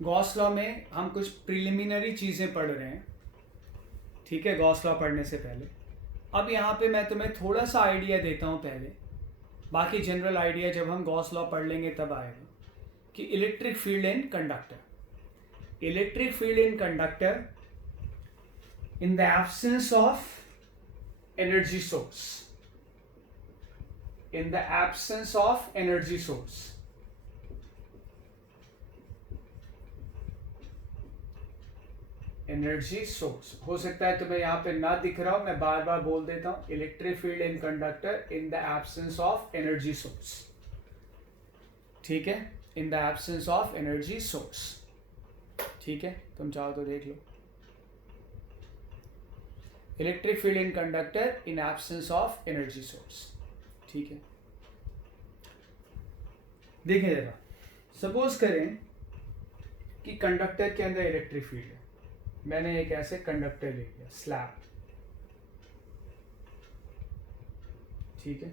Gauss law में हम कुछ प्रिलिमिनरी चीज़ें पढ़ रहे हैं, ठीक है, गॉस लॉ पढ़ने से पहले। अब यहाँ पे मैं तुम्हें थोड़ा सा आइडिया देता हूँ पहले, बाकी जनरल आइडिया जब हम गॉस लॉ पढ़ लेंगे तब आएगा, कि electric field in conductor. Electric field in conductor in the absence of energy source, in the absence of energy source. Energy source हो सकता है तुम्हें यहाँ पे ना दिख रहा हो, मैं बार बार बोल देता हूँ, electric field in conductor in the absence of energy source, ठीक है, in the absence of energy source, ठीक है, तुम चाहो तो देख लो। Electric field in conductor in absence of energy source, ठीक है। देखिए जरा, सपोज करें कि कंडक्टर के अंदर इलेक्ट्रिक फील्ड है। मैंने एक ऐसे कंडक्टर ले लिया, स्लैब, ठीक है,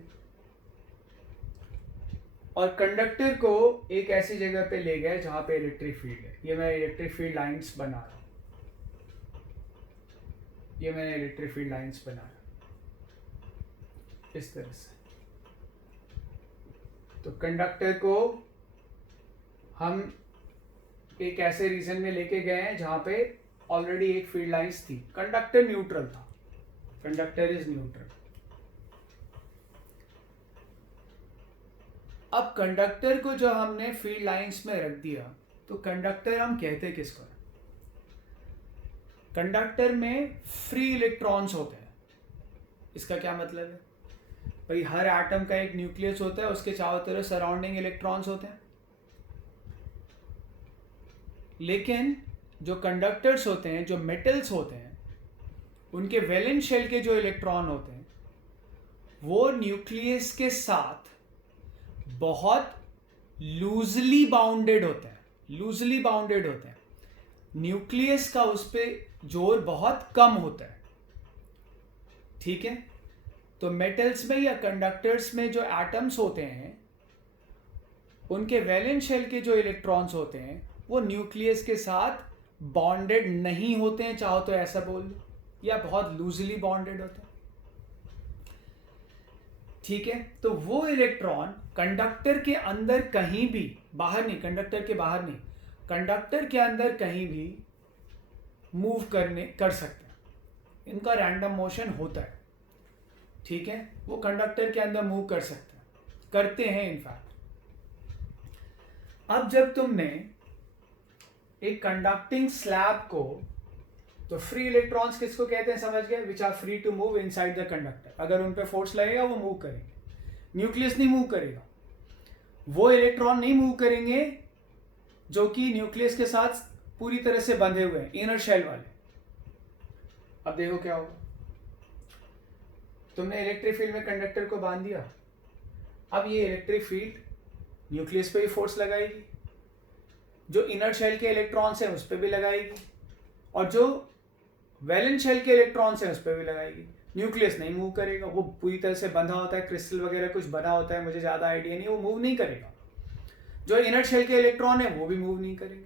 और कंडक्टर को एक ऐसी जगह पे ले गए जहां पे इलेक्ट्रिक फील्ड है। ये मैं इलेक्ट्रिक फील्ड लाइंस बना रहा हूं, ये मैंने इलेक्ट्रिक फील्ड लाइंस बनाया इस तरह से। तो कंडक्टर को हम एक ऐसे रीजन में लेके गए हैं जहां पे ऑलरेडी एक फील्ड लाइंस थी। कंडक्टर न्यूट्रल था, कंडक्टर इज न्यूट्रल। अब कंडक्टर को जो हमने फील्ड लाइंस में रख दिया, तो कंडक्टर हम कहते किसको? कंडक्टर में फ्री इलेक्ट्रॉन्स होते हैं। इसका क्या मतलब है भाई? हर एटम का एक न्यूक्लियस होता है, उसके चारों तरफ सराउंडिंग इलेक्ट्रॉन्स होते हैं। लेकिन जो कंडक्टर्स होते हैं, जो मेटल्स होते हैं, उनके वैलेंस शेल के जो इलेक्ट्रॉन होते हैं वो न्यूक्लियस के साथ बहुत लूजली बाउंडेड होते हैं, लूजली बाउंडेड होते हैं। न्यूक्लियस का उस पर जोर बहुत कम होता है, ठीक है। तो मेटल्स में या कंडक्टर्स में जो एटम्स होते हैं, उनके वैलेंस शेल के जो इलेक्ट्रॉन्स होते हैं वो न्यूक्लियस के साथ बॉन्डेड नहीं होते हैं, चाहो तो ऐसा बोल लो, या बहुत लूजली बॉन्डेड होते हैं, ठीक है। तो वो इलेक्ट्रॉन कंडक्टर के अंदर कहीं भी, बाहर नहीं, कंडक्टर के बाहर नहीं, कंडक्टर के अंदर कहीं भी मूव कर सकते हैं। इनका रैंडम मोशन होता है, ठीक है। वो कंडक्टर के अंदर मूव कर सकते हैं, करते हैं इनफैक्ट। अब जब तुमने एक कंडक्टिंग स्लैब को, तो फ्री इलेक्ट्रॉन्स किसको कहते हैं समझ गए? Which are free to move inside the conductor. अगर उन पे फोर्स लगेगा वो मूव करेंगे। न्यूक्लियस नहीं मूव करेगा, वो इलेक्ट्रॉन नहीं मूव करेंगे जो कि न्यूक्लियस के साथ पूरी तरह से बंधे हुए हैं, इनर शेल वाले। अब देखो क्या होगा, तुमने इलेक्ट्रिक फील्ड में कंडक्टर को बांध दिया। अब ये इलेक्ट्रिक फील्ड न्यूक्लियस पे भी फोर्स लगाएगी, जो इनर शेल के इलेक्ट्रॉन्स हैं उस पर भी लगाएगी, और जो वैलेंस शेल के इलेक्ट्रॉन्स हैं उस पर भी लगाएगी। न्यूक्लियस नहीं मूव करेगा, वो पूरी तरह से बंधा होता है, क्रिस्टल वगैरह कुछ बना होता है, मुझे ज़्यादा आइडिया नहीं, वो मूव नहीं करेगा। जो इनर शेल के इलेक्ट्रॉन है वो भी मूव नहीं करेंगे,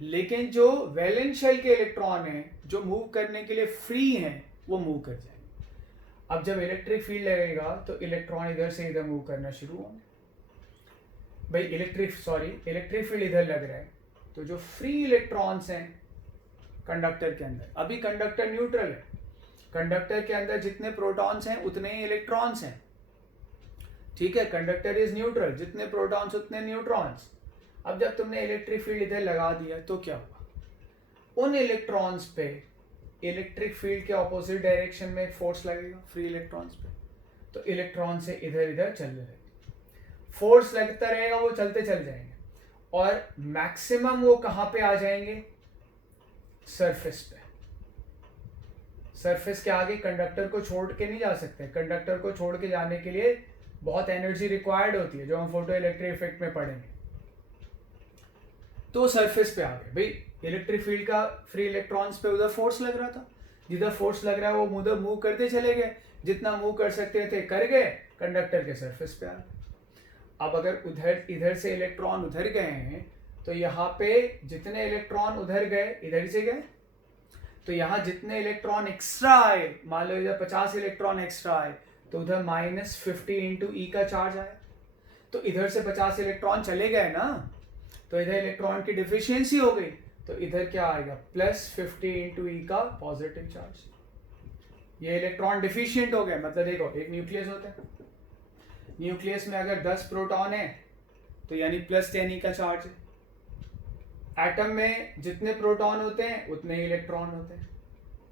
लेकिन जो वैलेंस शेल के इलेक्ट्रॉन हैं जो मूव करने के लिए फ्री हैं वो मूव कर जाएंगे। अब जब इलेक्ट्रिक फील्ड लगेगा तो इलेक्ट्रॉन इधर से इधर मूव करना शुरू होंगे। भाई इलेक्ट्रिक फील्ड इधर लग रहा है, तो जो फ्री इलेक्ट्रॉन्स हैं कंडक्टर के अंदर, अभी कंडक्टर न्यूट्रल है, कंडक्टर के अंदर जितने प्रोटॉन्स हैं उतने ही इलेक्ट्रॉन्स हैं, ठीक है। कंडक्टर इज न्यूट्रल, जितने प्रोटॉन्स उतने न्यूट्रॉन्स। अब जब तुमने इलेक्ट्रिक फील्ड इधर लगा दिया तो क्या हुआ? उन इलेक्ट्रॉन्स पे इलेक्ट्रिक फील्ड के ऑपोजिट डायरेक्शन में एक फोर्स लगेगा फ्री इलेक्ट्रॉन्स पे, तो इलेक्ट्रॉन से इधर इधर चलने लगेगा। फोर्स लगता रहेगा, वो चलते चल जाएंगे, और मैक्सिमम वो कहां पे आ जाएंगे? सरफेस पे। सरफेस के आगे कंडक्टर को छोड़ के नहीं जा सकते। कंडक्टर को छोड़ के जाने के लिए बहुत एनर्जी रिक्वायर्ड होती है, जो हम फोटो इलेक्ट्रिक इफेक्ट में पढ़ेंगे। तो सरफेस पे आ गए भाई, इलेक्ट्रिक फील्ड का फ्री इलेक्ट्रॉन्स पे उधर फोर्स लग रहा था, जिधर फोर्स लग रहा है वो उधर मूव करते चले गए, जितना मूव कर सकते थे कर गए, कंडक्टर के सरफेस पे आ गए। अब अगर उधर इधर से इलेक्ट्रॉन उधर गए हैं तो यहाँ पे जितने इलेक्ट्रॉन उधर गए इधर ही से गए, तो यहाँ जितने इलेक्ट्रॉन एक्स्ट्रा आए, मान लो इधर 50 इलेक्ट्रॉन एक्स्ट्रा आए, तो उधर -50 इंटू ई का चार्ज आया। तो इधर से 50 इलेक्ट्रॉन चले गए ना, तो इधर इलेक्ट्रॉन की डिफिशियंसी हो गई, तो इधर क्या आएगा +50 इंटू ई का पॉजिटिव चार्ज। ये इलेक्ट्रॉन डिफिशियंट हो गए, मतलब देखो एक न्यूक्लियस होता है, न्यूक्लियस में अगर 10 प्रोटॉन है तो यानी +10 ई का चार्ज है। एटम में जितने प्रोटॉन होते हैं उतने ही इलेक्ट्रॉन होते हैं,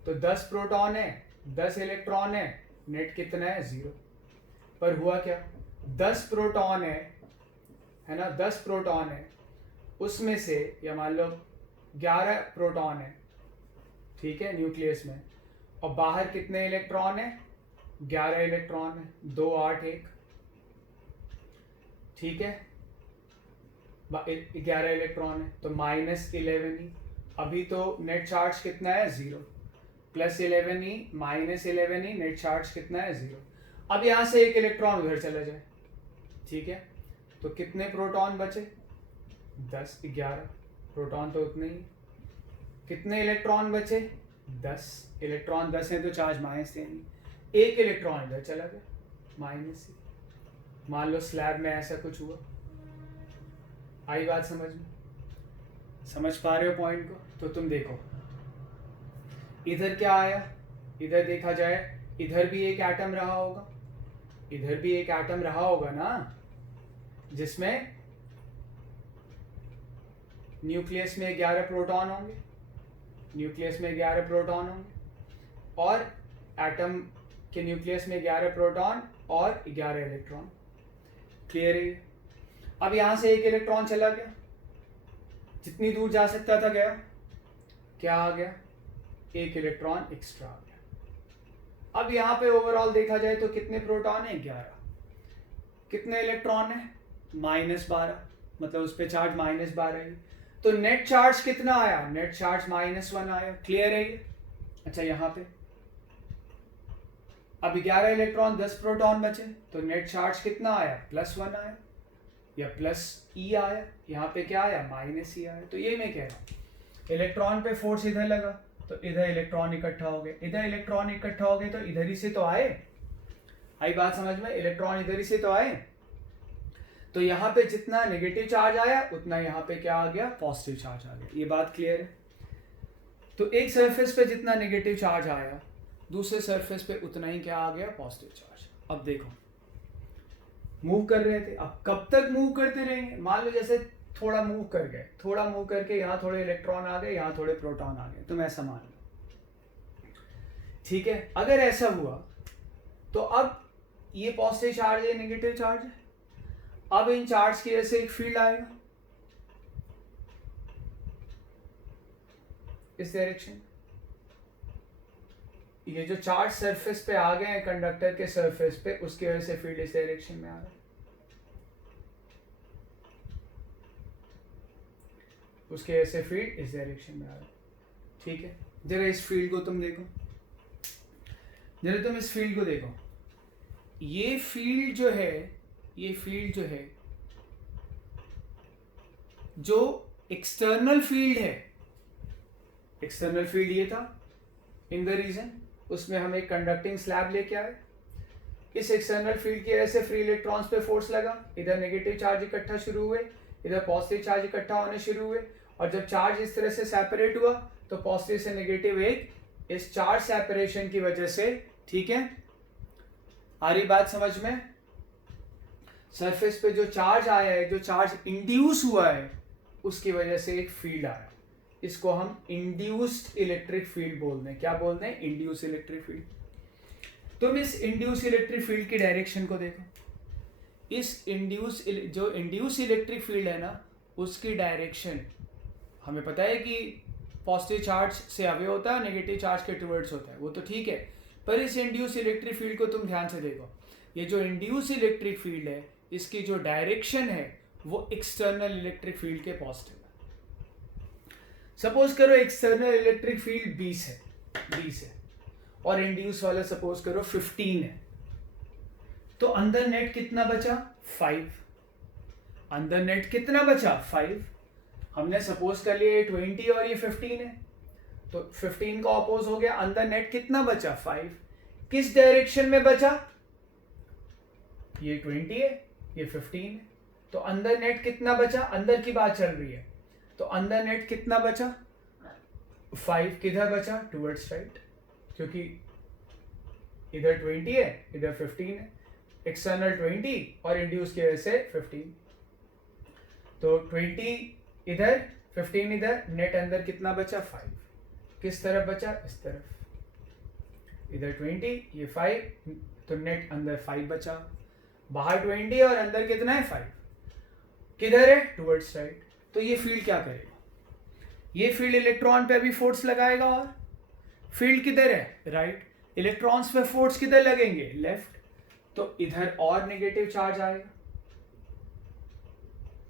तो 10 प्रोटॉन है 10 इलेक्ट्रॉन है, नेट कितना है 0। पर हुआ क्या, 10 प्रोटॉन है ना, 10 प्रोटॉन है, उसमें से या मान लो 11 प्रोटॉन है, ठीक है न्यूक्लियस में, और बाहर कितने इलेक्ट्रॉन है 11 इलेक्ट्रॉन है, 2 8 1, ठीक है 11 इलेक्ट्रॉन है, तो -11 ई। अभी तो नेट चार्ज कितना है 0, +11 ई -11 ई, नेट चार्ज कितना है 0। अब यहाँ से एक इलेक्ट्रॉन उधर चला जाए, ठीक है, तो कितने प्रोटॉन बचे 10 11 प्रोटॉन तो उतने ही। कितने इलेक्ट्रॉन बचे 10 इलेक्ट्रॉन, 10 है तो चार्ज -10, एक इलेक्ट्रॉन इधर चला गया -, मान लो स्लैब में ऐसा कुछ हुआ। आई बात समझ में, समझ पा रहे हो पॉइंट को? तो तुम देखो इधर क्या आया, इधर देखा जाए इधर भी एक एटम रहा होगा, इधर भी एक एटम रहा होगा ना, जिसमें न्यूक्लियस में 11 प्रोटॉन होंगे, न्यूक्लियस में 11 प्रोटॉन होंगे, और एटम के न्यूक्लियस में 11 प्रोटॉन और 11 इलेक्ट्रॉन। क्लियर है? अब यहां से एक इलेक्ट्रॉन चला गया, जितनी दूर जा सकता था गया, क्या आ गया, एक इलेक्ट्रॉन एक्स्ट्रा आ गया। अब यहां पे ओवरऑल देखा जाए तो कितने प्रोटॉन है 11, कितने इलेक्ट्रॉन है -12, मतलब उस पे चार्ज -12 है, तो नेट चार्ज कितना आया, नेट चार्ज -1 आया। क्लियर है ये? अच्छा यहाँ पे अब 11 इलेक्ट्रॉन 10 प्रोटॉन बचे, तो नेट चार्ज कितना आया +1 आया या +E आया, यहाँ पे क्या आया -E आया। तो ये मैं कह रहा हूँ इलेक्ट्रॉन पे फोर्स इधर लगा तो इधर इलेक्ट्रॉन इकट्ठा हो गए, इधर इलेक्ट्रॉन इकट्ठा हो गए तो इधर ही से तो आए। आई बात समझ में? इलेक्ट्रॉन इधर ही से तो आए, तो यहाँ पे जितना नेगेटिव चार्ज आया उतना यहाँ पे क्या आ गया, पॉजिटिव चार्ज आ गया। ये बात क्लियर है? तो एक सरफेस पे जितना नेगेटिव चार्ज आया दूसरे सरफेस पे उतना ही क्या आ गया, पॉजिटिव चार्ज। अब देखो मूव कर रहे थे, अब कब तक मूव करते रहेंगे, मान लो जैसे थोड़ा मूव कर गए, थोड़ा मूव करके यहाँ थोड़े इलेक्ट्रॉन आ गए, यहाँ थोड़े प्रोटॉन आ गए, तुम ऐसा मान लो, ठीक है। अगर ऐसा हुआ तो अब ये पॉजिटिव चार्ज है, नेगेटिव चार्ज है, अब इन चार्ज की वजह से एक फील्ड आएगा इस डायरेक्शन। ये जो चार्ज सरफेस पे आ गए हैं कंडक्टर के सरफेस पे, उसकी वजह से फील्ड इस डायरेक्शन में आ रहा है, उसकी वजह से फील्ड इस डायरेक्शन में आ रहा है, ठीक है। जरा इस फील्ड को तुम देखो, जरा तुम इस फील्ड को देखो, ये फील्ड जो है, ये फील्ड जो है, जो एक्सटर्नल फील्ड है, एक्सटर्नल फील्ड ये था इन द रीजन, उसमें हम एक कंडक्टिंग स्लैब लेके आए, इस एक्सटर्नल फील्ड की वजह से फ्री इलेक्ट्रॉन्स पे फोर्स लगा, इधर नेगेटिव चार्ज इकट्ठा शुरू हुए, इधर पॉजिटिव चार्ज इकट्ठा होने शुरू हुए, और जब चार्ज इस तरह से सेपरेट हुआ तो पॉजिटिव से नेगेटिव एक इस चार्ज सेपरेशन की वजह से, ठीक है, आ रही बात समझ में? सरफेस पे जो चार्ज आया है, जो चार्ज इंड्यूस हुआ है, उसकी वजह से एक फील्ड आया, इसको हम इंड्यूस्ड इलेक्ट्रिक फील्ड बोलते हैं। क्या बोलते हैं? Induce electric field. तुम इस इंड्यूस इलेक्ट्रिक फील्ड की डायरेक्शन को देखो, इस जो इंड्यूस इलेक्ट्रिक फील्ड है ना, उसकी डायरेक्शन हमें पता है कि पॉजिटिव चार्ज से अवे होता है, नेगेटिव चार्ज के टुवर्ड्स होता है, वो तो ठीक है, पर इस इंड्यूस इलेक्ट्रिक फील्ड को तुम ध्यान से देखो, ये जो इंड्यूस इलेक्ट्रिक फील्ड है, इसकी जो डायरेक्शन है वो एक्सटर्नल इलेक्ट्रिक फील्ड के पॉजिटिव है। सपोज करो एक्सटर्नल इलेक्ट्रिक फील्ड 20 है और इंड्यूस वाला सपोज करो 15 है, तो अंदर नेट कितना बचा 5, अंदर नेट कितना बचा 5। हमने सपोज कर लिया ये 20 और ये 15 है, तो 15 का ऑपोज हो गया, अंदर नेट कितना बचा 5। किस डायरेक्शन में बचा, ये 20 है ये 15 है, तो अंदर नेट कितना बचा, अंदर की बात चल रही है, तो अंदर नेट कितना बचा 5। किधर बचा, टुवर्ड्स राइट, क्योंकि इधर 20 है इधर 15 है, एक्सटर्नल 20 और इंड्यूस की वजह से 15, तो 20 इधर 15 इधर, नेट अंदर कितना बचा 5। किस तरफ बचा, इस तरफ, इधर 20 ये 5, तो नेट अंदर 5 बचा, बाहर 20 और अंदर कितना है 5, किधर है टुवर्ड्स राइट। तो ये फील्ड क्या करेगा, ये फील्ड इलेक्ट्रॉन पे अभी फोर्स लगाएगा, और फील्ड किधर है राइट, इलेक्ट्रॉन्स पे फोर्स किधर लगेंगे लेफ्ट, तो इधर और नेगेटिव चार्ज आएगा,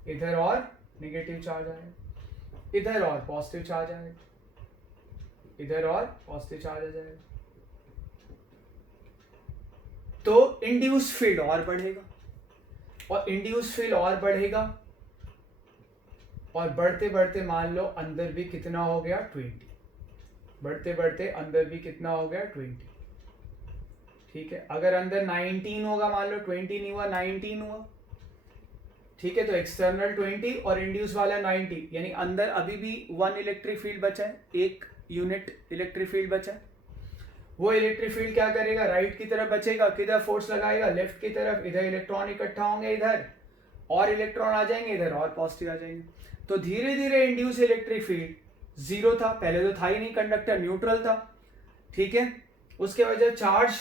इधर और नेगेटिव चार्ज आएगा, इधर और पॉजिटिव चार्ज आएगा, इधर और पॉजिटिव चार्ज आ जाएगा, तो इंड्यूस फील्ड और बढ़ेगा, और इंड्यूस फील्ड और बढ़ेगा, और बढ़ते बढ़ते मान लो अंदर भी कितना हो गया 20, बढ़ते बढ़ते अंदर भी कितना हो गया 20, ठीक है। अगर अंदर 19 होगा, मान लो 20 नहीं हुआ 19 हुआ, ठीक है, तो एक्सटर्नल 20 और इंड्यूस वाला 90, यानी अंदर अभी भी 1 इलेक्ट्रिक फील्ड बचा है, 1 यूनिट इलेक्ट्रिक फील्ड बचा है। वो इलेक्ट्रिक फील्ड क्या करेगा, राइट की तरफ बचेगा, किधर फोर्स लगाएगा लेफ्ट की तरफ, इधर इलेक्ट्रॉन इकट्ठा होंगे, इधर और इलेक्ट्रॉन आ जाएंगे, इधर और पॉजिटिव आ जाएंगे, तो धीरे धीरे इंड्यूस इलेक्ट्रिक फील्ड जीरो था, पहले तो था ही नहीं, कंडक्टर न्यूट्रल था, ठीक है। उसके वजह चार्ज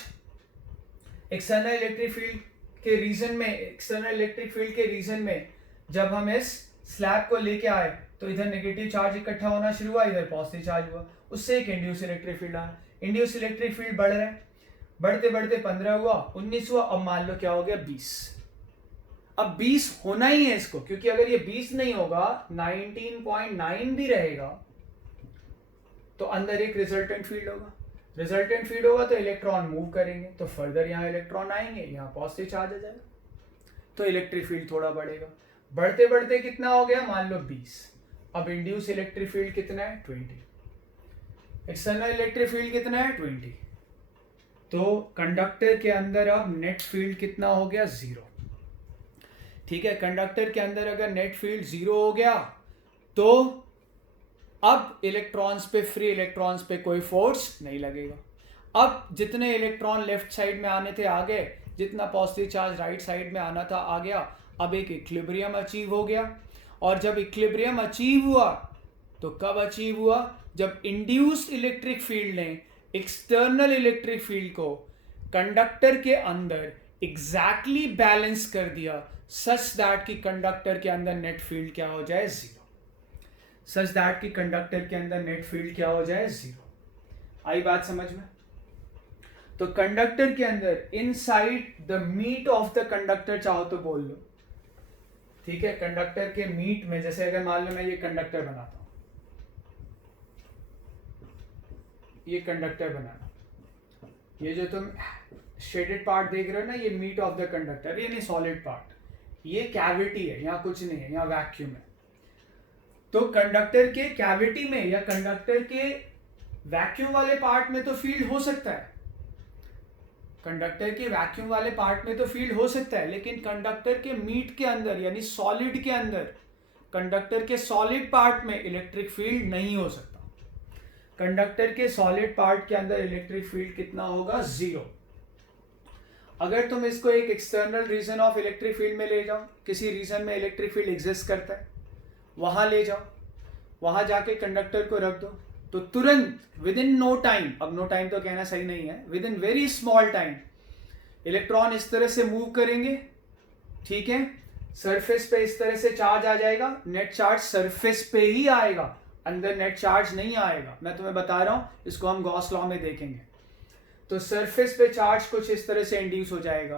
एक्सटर्नल इलेक्ट्रिक फील्ड के रीजन में, एक्सटर्नल इलेक्ट्रिक फील्ड के रीजन में जब हम इस स्लैब को लेके आए, तो इधर नेगेटिव चार्ज इकट्ठा होना शुरू हुआ, इधर पॉजिटिव चार्ज हुआ, उससे एक इंड्यूस इलेक्ट्रिक फील्ड आया। इंड्यूस इलेक्ट्रिक फील्ड बढ़ रहा है, बढ़ते बढ़ते 15 हुआ, 19 हुआ, अब मान लो क्या हो गया 20। अब 20 होना ही है इसको, क्योंकि अगर ये 20 नहीं होगा 19.9 भी रहेगा, तो अंदर एक रिजल्टेंट फील्ड होगा, रिजल्टेंट फील्ड होगा तो इलेक्ट्रॉन मूव करेंगे, तो फर्दर यहाँ इलेक्ट्रॉन आएंगे, यहाँ पॉजिटिव चार्ज आ जाएगा, तो इलेक्ट्रिक फील्ड थोड़ा बढ़ेगा, बढ़ते बढ़ते कितना हो गया मान लो 20। अब इंड्यूस इलेक्ट्रिक फील्ड कितना है 20, एक्सटर्नल इलेक्ट्रिक फील्ड कितना है 20, तो कंडक्टर के अंदर अब नेट फील्ड कितना हो गया 0, ठीक है। कंडक्टर के अंदर अगर नेट फील्ड 0 हो गया, तो अब इलेक्ट्रॉन्स पे, फ्री इलेक्ट्रॉन्स पे कोई फोर्स नहीं लगेगा। अब जितने इलेक्ट्रॉन लेफ्ट साइड में आने थे आ गए, जितना पॉजिटिव चार्ज राइट साइड में आना था आ गया, अब एक इक्विलिब्रियम अचीव हो गया। और जब इक्विलिब्रियम अचीव हुआ, तो कब अचीव हुआ, जब इंड्यूस्ड इलेक्ट्रिक फील्ड ने एक्सटर्नल इलेक्ट्रिक फील्ड को कंडक्टर के अंदर एग्जैक्टली बैलेंस कर दिया, सच दैट कि कंडक्टर के अंदर नेट फील्ड क्या हो जाए 0, सच दैट कि कंडक्टर के अंदर नेट फील्ड क्या हो जाए 0। आई बात समझ में। तो कंडक्टर के अंदर inside the meat of the conductor चाहो तो बोल लो, ठीक है। कंडक्टर के मीट में, जैसे अगर मान लो मैं ये कंडक्टर बनाता हूं, ये कंडक्टर बनाना, ये जो तुम शेडेड पार्ट देख रहे हो ना, ये मीट ऑफ द कंडक्टर, ये नहीं सॉलिड पार्ट, ये कैविटी है, यहाँ कुछ नहीं है, यहाँ वैक्यूम है। तो कंडक्टर के कैविटी में या कंडक्टर के वैक्यूम वाले पार्ट में तो फील्ड हो सकता है, कंडक्टर के वैक्यूम वाले पार्ट में तो फील्ड हो सकता है, लेकिन कंडक्टर के मीट के अंदर यानी सॉलिड के अंदर, कंडक्टर के सॉलिड पार्ट में इलेक्ट्रिक फील्ड नहीं हो सकता। कंडक्टर के सॉलिड पार्ट के अंदर इलेक्ट्रिक फील्ड कितना होगा 0। अगर तुम इसको एक external region of electric field में ले जाओ, किसी रीजन में इलेक्ट्रिक फील्ड एग्जिस्ट करता है, वहां ले जाओ, वहां जाके कंडक्टर को रख दो, तो तुरंत विद इन नो टाइम, अब नो टाइम तो कहना सही नहीं है, with in very small time electron इस तरह से मूव करेंगे, ठीक है। सरफेस पे इस तरह से चार्ज आ जाएगा, नेट चार्ज सरफेस पे ही आएगा, अंदर नेट चार्ज नहीं आएगा, मैं तुम्हें बता रहा हूं, इसको हम गॉस लॉ में देखेंगे। तो सरफेस पे चार्ज कुछ इस तरह से इंड्यूस हो जाएगा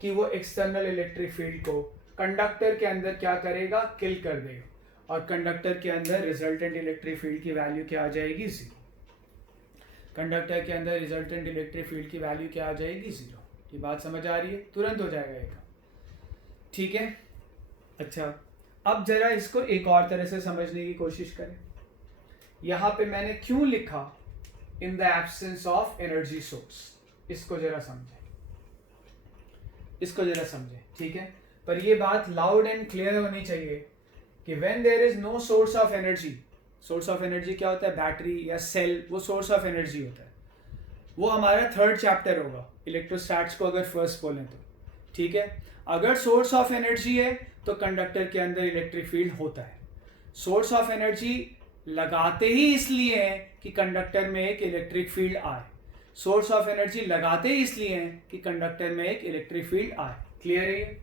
कि वो एक्सटर्नल इलेक्ट्रिक फील्ड को कंडक्टर के अंदर क्या करेगा, किल कर देगा, और कंडक्टर के अंदर रिजल्टेंट इलेक्ट्रिक फील्ड की वैल्यू क्या आ जाएगी 0। कंडक्टर के अंदर रिजल्टेंट इलेक्ट्रिक फील्ड की वैल्यू क्या आ जाएगी 0। ये बात समझ आ रही है, तुरंत हो जाएगा एक, ठीक है। अच्छा, अब जरा इसको एक और तरह से समझने की कोशिश करें। यहां पे मैंने क्यों लिखा इन the absence of energy source, इसको जरा समझें, इसको जरा समझें, ठीक है। पर ये बात लाउड एंड क्लियर होनी चाहिए कि when there is no source of energy, source of energy क्या होता है, बैटरी या सेल, वो सोर्स ऑफ एनर्जी होता है। वो हमारा थर्ड चैप्टर होगा इलेक्ट्रोस्टैट्स को अगर फर्स्ट बोलें तो, ठीक है। अगर सोर्स ऑफ एनर्जी है तो कंडक्टर के अंदर इलेक्ट्रिक फील्ड होता है। सोर्स ऑफ एनर्जी लगाते ही इसलिए है कि कंडक्टर में एक इलेक्ट्रिक फील्ड आए। सोर्स ऑफ एनर्जी लगाते ही इसलिए है कि कंडक्टर में एक इलेक्ट्रिक फील्ड आए। क्लियर है ये?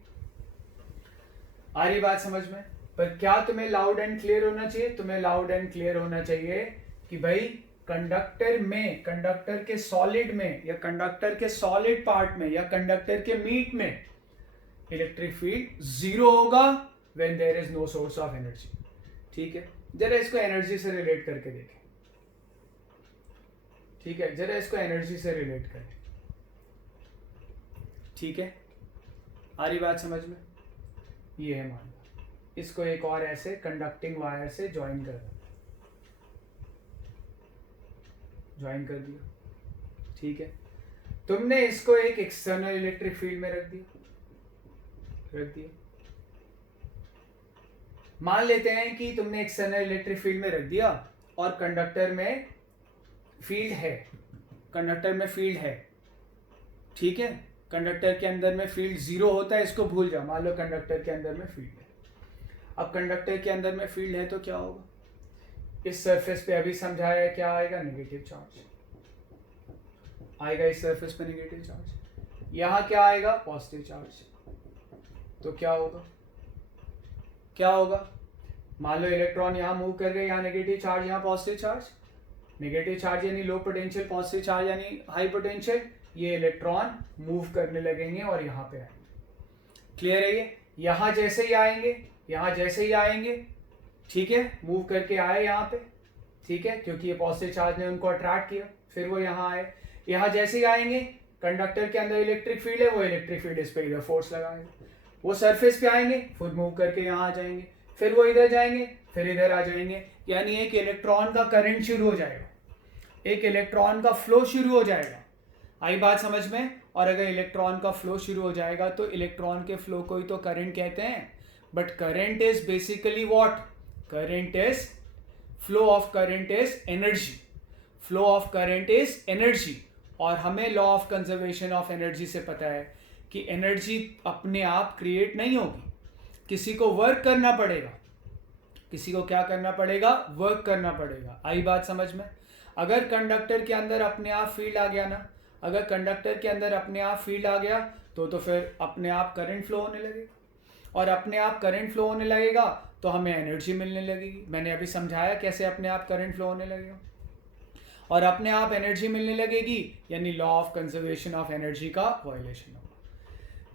आ रही बात समझ में? पर क्या तुम्हें लाउड एंड क्लियर होना चाहिए? तुम्हें लाउड एंड क्लियर होना चाहिए कि भाई कंडक्टर में, कंडक्टर के सॉलिड में या कंडक्टर के सॉलिड पार्ट में या कंडक्टर के मीट में इलेक्ट्रिक फील्ड जीरो होगा when there is no source of energy. ठीक है, जरा इसको एनर्जी से रिलेट करके देखें। ठीक है, जरा इसको एनर्जी से रिलेट करें। ठीक है, आ रही बात समझ में? ये है, मान लो इसको एक और ऐसे कंडक्टिंग वायर से ज्वाइन कर दिया। ठीक है, तुमने इसको एक एक्सटर्नल इलेक्ट्रिक फील्ड में रख दिया। मान लेते हैं कि तुमने एक्सटर्नल इलेक्ट्रिक फील्ड में रख दिया और कंडक्टर में फील्ड है, कंडक्टर में फील्ड है। ठीक है, कंडक्टर के अंदर में फील्ड जीरो होता है, इसको भूल जाओ। मान लो कंडक्टर के अंदर में फील्ड है। अब कंडक्टर के अंदर में फील्ड है तो क्या होगा? इस सरफेस पे अभी समझाया है, क्या आएगा? नेगेटिव चार्ज आएगा इस सरफेस पे, नेगेटिव चार्ज। यहां क्या आएगा? Positive charge. तो क्या होगा? क्या होगा? मान लो इलेक्ट्रॉन यहां मूव कर रहे हैं, यहाँ नेगेटिव चार्ज, यहाँ पॉजिटिव चार्ज। नेगेटिव चार्ज यानी लो पोटेंशियल, पॉजिटिव चार्ज यानी हाई पोटेंशियल। ये इलेक्ट्रॉन मूव करने लगेंगे और यहाँ पे आएंगे। क्लियर है ये? यहाँ जैसे ही आएंगे, यहाँ जैसे ही आएंगे, ठीक है, मूव करके आए यहाँ पे, ठीक है, क्योंकि ये पॉजिटिव चार्ज ने उनको अट्रैक्ट किया, फिर वो यहाँ आए। यहाँ जैसे ही आएंगे, कंडक्टर के अंदर इलेक्ट्रिक फील्ड है, वो इलेक्ट्रिक फील्ड इस पे इधर फोर्स लगाएंगे। वो सरफेस पे आएंगे, फिर मूव करके यहाँ आ जाएंगे, फिर वो इधर जाएंगे, फिर इधर आ जाएंगे। यानी एक इलेक्ट्रॉन का करंट शुरू हो जाएगा, एक इलेक्ट्रॉन का फ्लो शुरू हो जाएगा। आई बात समझ में? और अगर इलेक्ट्रॉन का फ्लो शुरू हो जाएगा तो इलेक्ट्रॉन के फ्लो को ही तो करंट कहते हैं। But current is basically what? Current is flow of current is energy. Flow of current is energy. और हमें law of conservation of energy से पता है कि एनर्जी अपने आप क्रिएट नहीं होगी, किसी को वर्क करना पड़ेगा। किसी को क्या करना पड़ेगा? वर्क करना पड़ेगा। आई बात समझ में? अगर कंडक्टर के अंदर अपने आप फील्ड आ गया ना, अगर कंडक्टर के अंदर अपने आप फील्ड आ गया तो फिर अपने आप करंट फ्लो होने लगेगा, और अपने आप करंट फ्लो होने लगेगा तो हमें एनर्जी मिलने लगेगी। मैंने अभी समझाया कैसे अपने आप करंट फ्लो होने लगेगा, और अपने आप एनर्जी मिलने लगेगी, यानी law of conservation of energy का वायलेशन होगा।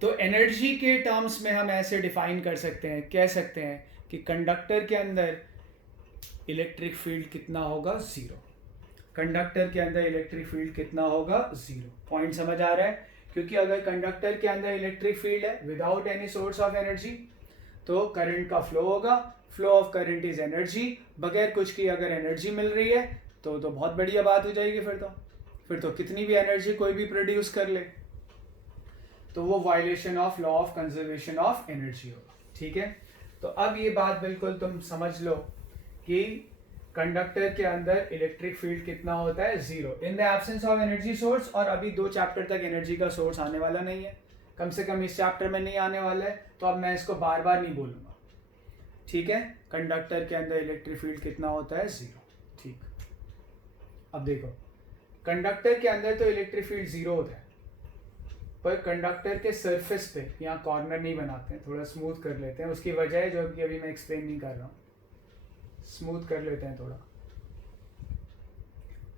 तो एनर्जी के टर्म्स में हम ऐसे डिफाइन कर सकते हैं, कह सकते हैं कि कंडक्टर के अंदर इलेक्ट्रिक फील्ड कितना होगा? जीरो। कंडक्टर के अंदर इलेक्ट्रिक फील्ड कितना होगा? जीरो। पॉइंट समझ आ रहा है? क्योंकि अगर कंडक्टर के अंदर इलेक्ट्रिक फील्ड है without any source of energy तो करंट का फ्लो होगा। Flow of current is energy. बगैर कुछ की अगर एनर्जी मिल रही है तो बहुत बढ़िया बात हो जाएगी। फिर तो कितनी भी एनर्जी कोई भी प्रोड्यूस कर ले, तो वो violation of law of conservation of energy होगा। ठीक है, तो अब ये बात बिल्कुल तुम समझ लो कि कंडक्टर के अंदर इलेक्ट्रिक फील्ड कितना होता है? Zero, in the absence of energy source. और अभी 2 चैप्टर तक एनर्जी का सोर्स आने वाला नहीं है, कम से कम इस चैप्टर में नहीं आने वाला है, तो अब मैं इसको बार बार नहीं बोलूंगा। ठीक है, कंडक्टर के अंदर इलेक्ट्रिक फील्ड कितना होता है? जीरो। ठीक, अब देखो, कंडक्टर के अंदर तो इलेक्ट्रिक फील्ड जीरो होता है, पर कंडक्टर के सरफेस पे, यहाँ कॉर्नर नहीं बनाते हैं, थोड़ा स्मूथ कर लेते हैं। उसकी वजह है जो कि अभी मैं एक्सप्लेन नहीं कर रहा हूँ, स्मूथ कर लेते हैं थोड़ा।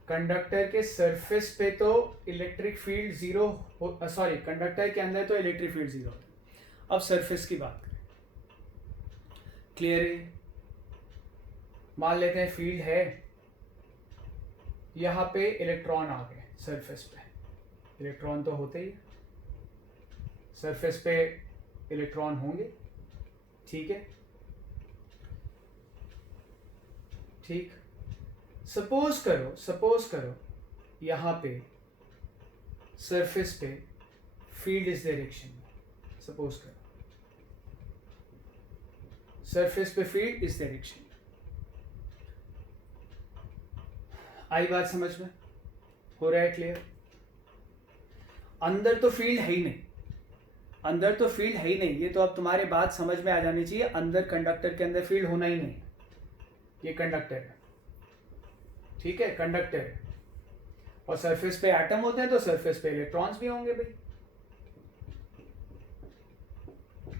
कंडक्टर के सरफेस पे तो electric field zero, sorry, conductor के अंदर तो इलेक्ट्रिक फील्ड जीरो होता है। अब सरफेस की बात करें, क्लियर है? मान लेते हैं फील्ड है, यहाँ पे इलेक्ट्रॉन आ गए सरफेस पे। इलेक्ट्रॉन तो होते ही, सरफेस पे इलेक्ट्रॉन होंगे, ठीक है। ठीक, सपोज करो यहाँ पे सरफेस पे फील्ड इस डायरेक्शन में, सपोज करो सरफेस पे फील्ड इस डायरेक्शन में। आई बात समझ में? हो रहा है क्लियर? अंदर तो फील्ड है ही नहीं, अंदर तो फील्ड है ही नहीं, ये तो अब तुम्हारे बात समझ में आ जानी चाहिए। अंदर कंडक्टर के अंदर फील्ड होना ही नहीं, ये कंडक्टर है, ठीक है, कंडक्टर है। और सरफेस पे एटम होते हैं तो सरफेस पे इलेक्ट्रॉन्स भी होंगे भाई।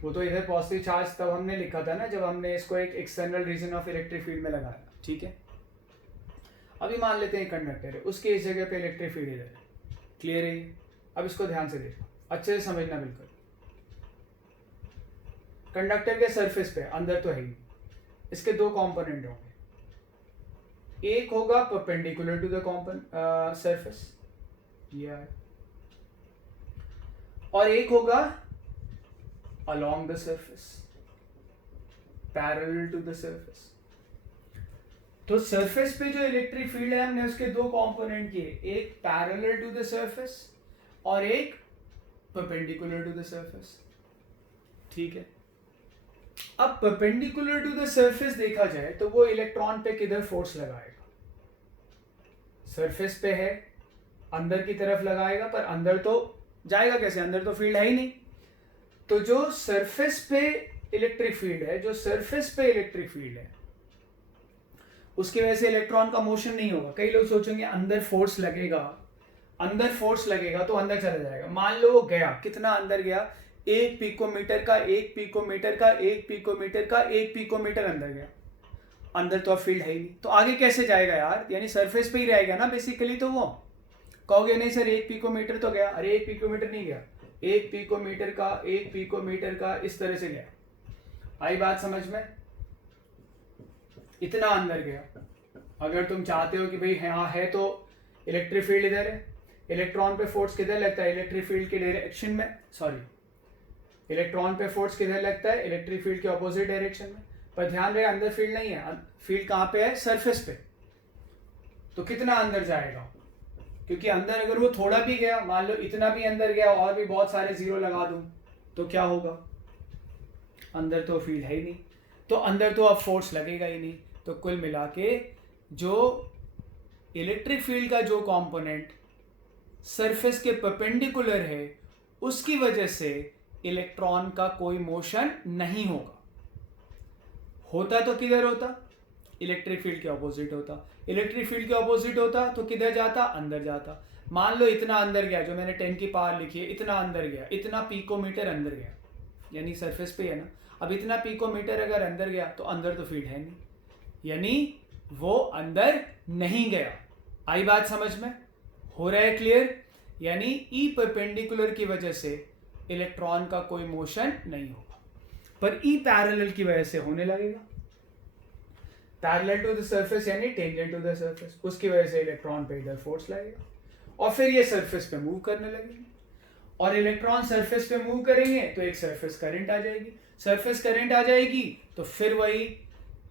वो तो इधर पॉजिटिव चार्ज तब हमने लिखा था ना जब हमने इसको एक external region of electric field में लगाया, ठीक है। अभी मान लेते हैं कंडक्टर है, उसके इस जगह पे इलेक्ट्रिक फील्ड इधर है, क्लियर है ये? अब इसको ध्यान से देखो, अच्छे से समझना बिल्कुल। कंडक्टर के सरफेस पे अंदर तो है ही, इसके दो कंपोनेंट होंगे, एक होगा परपेंडिकुलर टू द सरफेस, ये, और एक होगा along the surface, parallel to the surface। तो सरफेस पे जो इलेक्ट्रिक फील्ड है हमने उसके दो कंपोनेंट किए, एक पैरेलल टू द सरफेस और एक परपेंडिकुलर टू द सरफेस, ठीक है। अब परपेंडिकुलर टू द सरफेस देखा जाए तो वो इलेक्ट्रॉन पे किधर फोर्स लगाएगा? सरफेस पे है, अंदर की तरफ लगाएगा, पर अंदर तो जाएगा कैसे? अंदर तो फील्ड है ही नहीं। तो जो सरफेस पे इलेक्ट्रिक फील्ड है, जो सरफेस पे इलेक्ट्रिक फील्ड है, उसकी वजह से इलेक्ट्रॉन का मोशन नहीं होगा। कई लोग सोचेंगे अंदर फोर्स लगेगा, अंदर फोर्स लगेगा तो अंदर चला जाएगा। मान लो वो गया, कितना अंदर गया? 1 पिकोमीटर का, 1 पिकोमीटर का, 1 पिकोमीटर का, 1 पिकोमीटर अंदर गया। अंदर तो अब फील्ड है ही नहीं, तो आगे कैसे जाएगा यार? यानी सरफेस पे ही रहेगा ना बेसिकली। तो वो कहोगे नहीं सर 1 पिकोमीटर तो गया, अरे 1 पिकोमीटर नहीं गया, 1 पिकोमीटर का, 1 पिकोमीटर का, इस तरह से गया। आई बात समझ में? इतना अंदर गया। अगर तुम चाहते हो कि भाई हाँ है तो इलेक्ट्रिक फील्ड इधर है, इलेक्ट्रॉन पे फोर्स किधर लगता है? इलेक्ट्रिक फील्ड के डायरेक्शन में, सॉरी, इलेक्ट्रॉन पे फोर्स किधर लगता है? इलेक्ट्रिक फील्ड के ऑपोजिट डायरेक्शन में। पर ध्यान रहे अंदर फील्ड नहीं है, फील्ड कहाँ पे है? सरफेस पे। तो कितना अंदर जाएगा? क्योंकि अंदर अगर वो थोड़ा भी गया, मान लो इतना भी अंदर गया और भी बहुत सारे जीरो लगा दूं, तो क्या होगा? अंदर तो फील्ड है ही नहीं, तो अंदर तो अब फोर्स लगेगा ही नहीं। तो कुल मिला के जो इलेक्ट्रिक फील्ड का जो कंपोनेंट सरफेस के परपेंडिकुलर है, उसकी वजह से इलेक्ट्रॉन का कोई मोशन नहीं होगा। होता तो किधर होता? इलेक्ट्रिक फील्ड के ऑपोजिट होता। इलेक्ट्रिक फील्ड के ऑपोजिट होता तो किधर जाता? अंदर जाता। मान लो इतना अंदर गया, जो मैंने 10 की पावर लिखी है, इतना अंदर गया, इतना पिकोमीटर अंदर गया, यानी सरफेस पे है ना। अब इतना पिकोमीटर अगर अंदर गया तो अंदर तो फील्ड है नहीं, यानी वो अंदर नहीं गया। आई बात समझ में? हो रहा है क्लियर? यानी ई परपेंडिकुलर की वजह से इलेक्ट्रॉन का कोई मोशन नहीं होगा, पर ई पैरेलल की वजह से होने लगेगा। पैरेलल टू द सरफेस यानी टेंजेंट टू द सरफेस, उसकी वजह से इलेक्ट्रॉन पे इधर फोर्स लगेगा और फिर ये सरफेस पे मूव करने लगेंगे। और इलेक्ट्रॉन सरफेस पे मूव करेंगे तो एक सरफेस करंट आ जाएगी। सरफेस करंट आ जाएगी तो फिर वही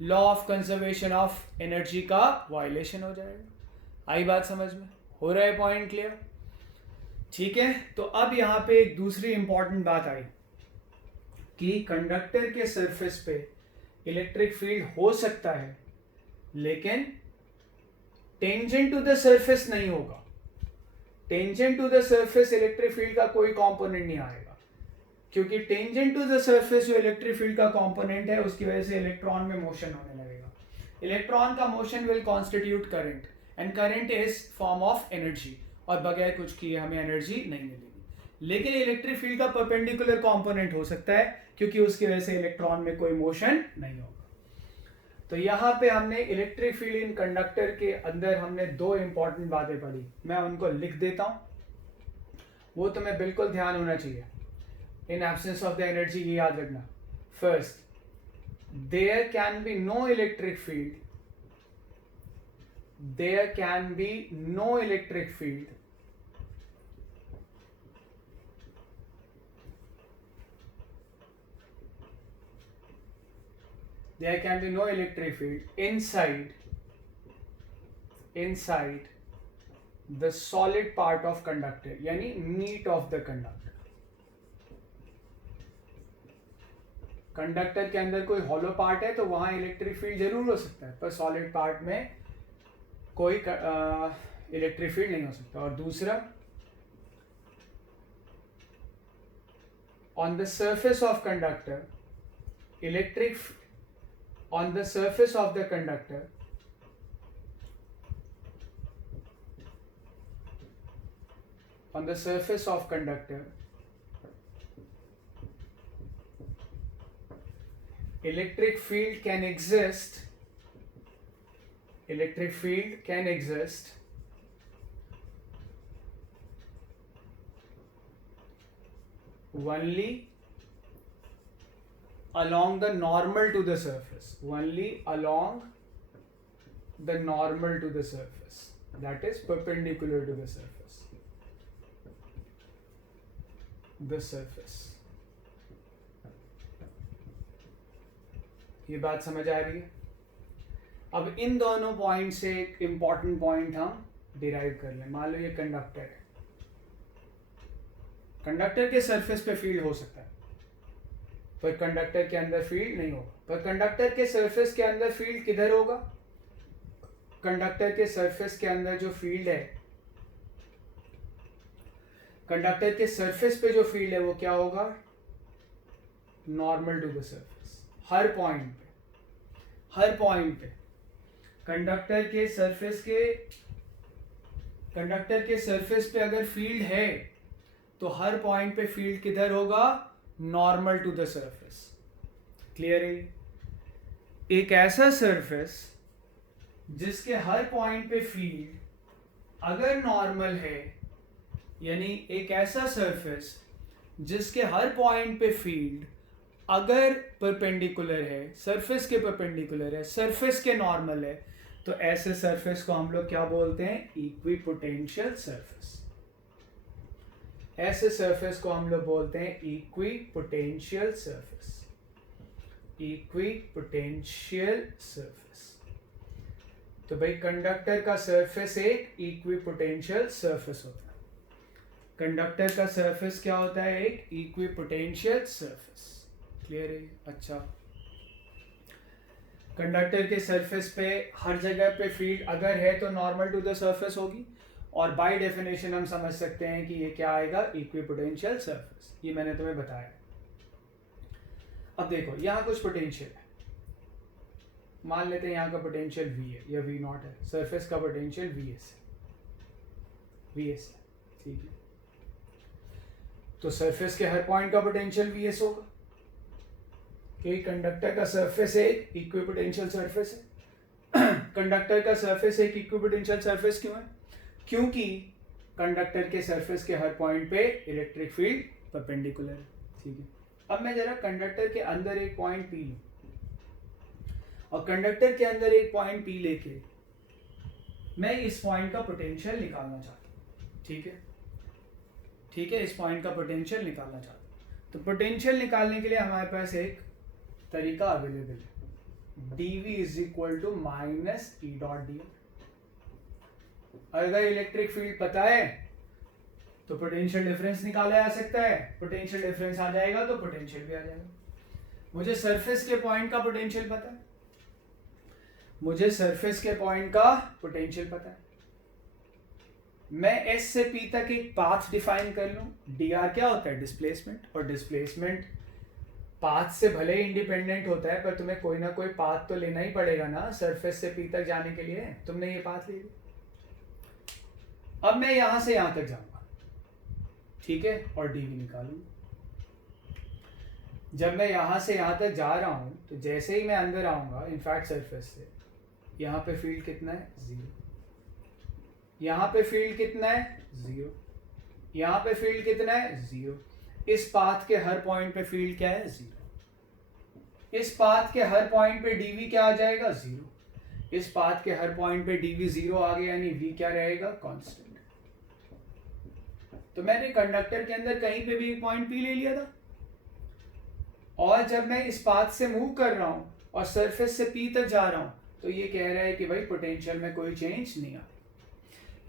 law of conservation of energy का वायलेशन हो जाएगा। आई बात समझ में? हो रहा है पॉइंट क्लियर? ठीक है। तो अब यहां पे एक दूसरी इंपॉर्टेंट बात आई कि कंडक्टर के सरफेस पे इलेक्ट्रिक फील्ड हो सकता है, लेकिन टेंजेंट टू द सरफेस नहीं होगा। Tangent to the surface electric field का कोई कंपोनेंट नहीं आएगा, क्योंकि टेंजेंट टू द सरफेस जो इलेक्ट्रिक फील्ड का कंपोनेंट है, उसकी वजह से इलेक्ट्रॉन में मोशन होने लगेगा। इलेक्ट्रॉन का motion will constitute current, and current is form of energy, और बगैर कुछ किए हमें एनर्जी नहीं मिलेगी। लेकिन इलेक्ट्रिक फील्ड का परपेंडिकुलर कंपोनेंट हो सकता है, क्योंकि उसकी वजह से इलेक्ट्रॉन में कोई मोशन नहीं होगा। तो यहाँ पे हमने इलेक्ट्रिक फील्ड इन कंडक्टर के अंदर हमने दो इंपॉर्टेंट बातें पढ़ी, मैं उनको लिख देता हूँ, वो तुम्हें बिल्कुल ध्यान होना चाहिए। In absence of the energy ये याद रखना। First, there can be no electric field, there can be no electric field there can be no electric field inside inside the solid part of conductor, यानी meat of the conductor. Conductor के अंदर कोई hollow part है तो वहां electric field जरूर हो सकता है, पर सॉलिड पार्ट में कोई इलेक्ट्रिक फील्ड नहीं हो सकता। और दूसरा, on the surface of conductor electric on the surface of the conductor on the surface of conductor electric field can exist only along the normal to the surface, only along the normal to the surface, that is perpendicular to the surface, ये बात समझ आ रही है? अब इन दोनों point से एक important point हम डिराइव कर लें। मान लो ये कंडक्टर है, कंडक्टर के सरफेस पे फील्ड हो सकता है पर कंडक्टर के अंदर फील्ड नहीं होगा। पर कंडक्टर के सरफेस के अंदर फील्ड किधर होगा? कंडक्टर के सरफेस के अंदर जो फील्ड है, कंडक्टर के सरफेस पे जो फील्ड है वो क्या होगा? Normal to the surface. हर पॉइंट पे कंडक्टर के सरफेस पे अगर फील्ड है तो हर पॉइंट पे फील्ड किधर होगा? Normal to the surface. Clear है? एक ऐसा सरफेस जिसके हर पॉइंट पे फील्ड अगर नॉर्मल है, यानी एक ऐसा सरफेस जिसके हर पॉइंट पे फील्ड अगर परपेंडिकुलर है, सरफेस के परपेंडिकुलर है, सरफेस के नॉर्मल है, तो ऐसे सरफेस को हम लोग क्या बोलते हैं? Equipotential surface. ऐसे सरफेस को हम लोग बोलते हैं इक्विपोटेंशियल सरफेस। तो भाई कंडक्टर का सरफेस एक इक्विपोटेंशियल सरफेस होता है। कंडक्टर का सरफेस क्या होता है? एक इक्विपोटेंशियल सरफेस। क्लियर है? अच्छा, कंडक्टर के सरफेस पे हर जगह पे फील्ड अगर है तो नॉर्मल टू द सरफेस होगी, और बाय डेफिनेशन हम समझ सकते हैं कि ये क्या आएगा? Equipotential surface. ये मैंने तुम्हें बताया। अब देखो यहां कुछ पोटेंशियल है, मान लेते हैं यहाँ का पोटेंशियल V है या V नॉट है, सरफेस का पोटेंशियल VS है, ठीक है। तो सरफेस के हर पॉइंट का पोटेंशियल VS होगा, क्योंकि कंडक्टर का सरफेस एक इक्विपोटेंशियल सरफेस है। कंडक्टर का सरफेस एक इक्विपोटेंशियल सरफेस क्यों है? क्योंकि कंडक्टर के सरफेस के हर पॉइंट पे इलेक्ट्रिक फील्ड परपेंडिकुलर है, ठीक है। अब मैं जरा कंडक्टर के अंदर एक पॉइंट P लूं और कंडक्टर के अंदर एक पॉइंट P लेके मैं इस पॉइंट का पोटेंशियल निकालना चाहता हूं, ठीक है, इस पॉइंट का पोटेंशियल निकालना चाहता हूं। तो पोटेंशियल निकालने के लिए हमारे पास एक तरीका अवेलेबल है, dV is equal to minus E dot d. अगर इलेक्ट्रिक फील्ड पता है तो पोटेंशियल डिफरेंस निकाला जा सकता है, पोटेंशियल डिफरेंस आ जाएगा तो पोटेंशियल भी आ जाएगा। मुझे सरफेस के पॉइंट का पोटेंशियल पता है, मैं S से P तक एक पाथ डिफाइन कर लूं। dr क्या होता है? डिस्प्लेसमेंट। और डिस्प्लेसमेंट पाथ से भले ही इंडिपेंडेंट होता है, पर तुम्हें कोई ना कोई पाथ तो लेना ही पड़ेगा ना सरफेस से P तक जाने के लिए। तुमने ये पाथ ले लिया, अब मैं यहां से यहां तक जाऊंगा, ठीक है, और dV निकालूंगा। जब मैं यहां से यहां तक जा रहा हूं तो जैसे ही मैं अंदर आऊंगा, इनफैक्ट सरफेस से, यहां पे फील्ड कितना है? 0। यहां पे फील्ड कितना है? 0। यहां पे फील्ड कितना है? 0। इस पाथ के हर पॉइंट पे फील्ड क्या है? 0। इस पाथ के हर पॉइंट पे dV क्या आ जाएगा? 0। इस पाथ के हर पॉइंट पे dV 0 आ गया, यानी V क्या रहेगा? कांस्टेंट। तो मैंने कंडक्टर के अंदर कहीं पे भी एक पॉइंट P ले लिया था, और जब मैं इस पाथ से मूव कर रहा हूं और सरफेस से P तक जा रहा हूं तो ये कह रहा है कि भाई पोटेंशियल में कोई चेंज नहीं आ,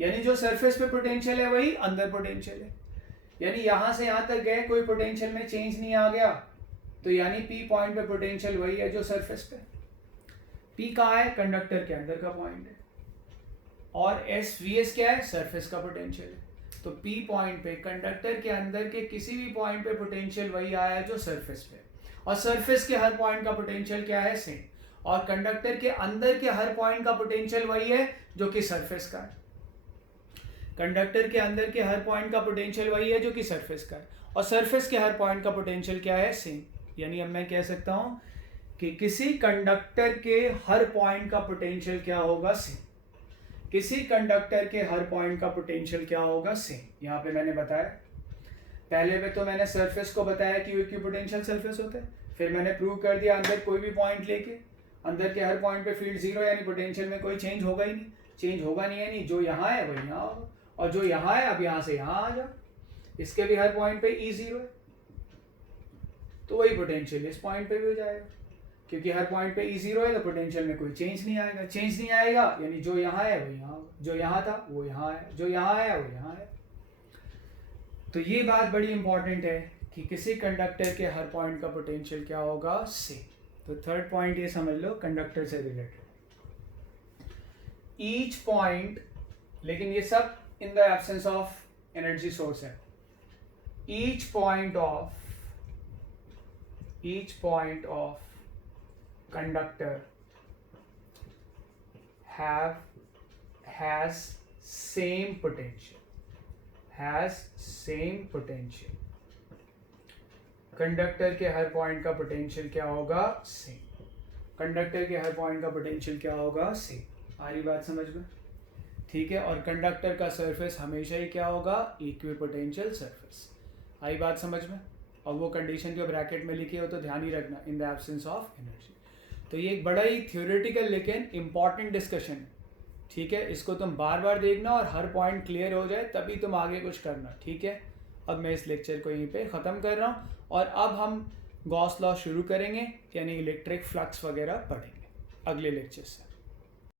यानी जो सरफेस पे पोटेंशियल है वही अंदर पोटेंशियल है, यानी यहां से यहां तक गए कोई पोटेंशियल में चेंज नहीं आ गया, तो यानी पी पॉइंट पे पोटेंशियल वही है जो सरफेस पे। पी कहाँ है? कंडक्टर के अंदर का पॉइंट है, और एस वी एस क्या है? सरफेस का पोटेंशियल है। तो पी पॉइंट पे कंडक्टर के अंदर के किसी भी पॉइंट पे पोटेंशियल वही आया है जो सरफेस पे, और सरफेस के हर पॉइंट का पोटेंशियल क्या है? सेम। और कंडक्टर के अंदर के हर पॉइंट का पोटेंशियल वही है जो कि सरफेस का है। कंडक्टर के अंदर के हर पॉइंट का पोटेंशियल वही है जो कि सरफेस का है, और सरफेस के हर पॉइंट का पोटेंशियल क्या है? सेम। यानी अब मैं कह सकता हूं कि किसी कंडक्टर के हर पॉइंट का पोटेंशियल क्या होगा? सेम। किसी कंडक्टर के हर पॉइंट का पोटेंशियल क्या होगा? सेम। यहाँ पे मैंने बताया, पहले में तो मैंने सरफेस को बताया कि इक्विपोटेंशियल सरफेस होता है, फिर मैंने प्रूव कर दिया अंदर कोई भी पॉइंट लेके अंदर के हर पॉइंट पे फील्ड जीरो, यानी पोटेंशियल में कोई चेंज होगा ही नहीं। चेंज होगा नहीं यानी जो यहाँ है वही यहाँ होगा, और जो यहाँ है अब यहाँ से यहाँ आ जाओ, इसके भी हर पॉइंट पे ई जीरो है, तो वही पोटेंशियल इस पॉइंट पे भी हो जाएगा, क्योंकि हर पॉइंट पे ई जीरो है तो पोटेंशियल में कोई चेंज नहीं आएगा। चेंज नहीं आएगा यानी जो यहाँ है वो यहाँ, जो यहाँ था वो यहाँ है, जो यहाँ है वो यहाँ है। तो ये बात बड़ी इंपॉर्टेंट है कि किसी कंडक्टर के हर पॉइंट का पोटेंशियल क्या होगा? सेम। तो थर्ड पॉइंट ये समझ लो कंडक्टर से रिलेटेड, ईच पॉइंट, लेकिन ये सब in the absence of energy source है, each point of conductor has same potential, conductor के हर पॉइंट का पोटेंशियल क्या होगा? सेम। कंडक्टर के हर पॉइंट का पोटेंशियल क्या होगा? सेम। आ रही बात समझ में? ठीक है। और कंडक्टर का सरफेस हमेशा ही क्या होगा? Equipotential surface. आई बात समझ में? और वो कंडीशन जो ब्रैकेट में लिखी हो तो ध्यान ही रखना, इन द एब्सेंस ऑफ एनर्जी। तो ये एक बड़ा ही थ्योरेटिकल लेकिन इम्पॉर्टेंट डिस्कशन है, ठीक है। इसको तुम बार बार देखना और हर पॉइंट क्लियर हो जाए तभी तुम आगे कुछ करना, ठीक है। अब मैं इस लेक्चर को यहीं पे ख़त्म कर रहा हूँ, और अब हम गॉस लॉ शुरू करेंगे, यानी इलेक्ट्रिक फ्लक्स वगैरह पढ़ेंगे अगले लेक्चर से।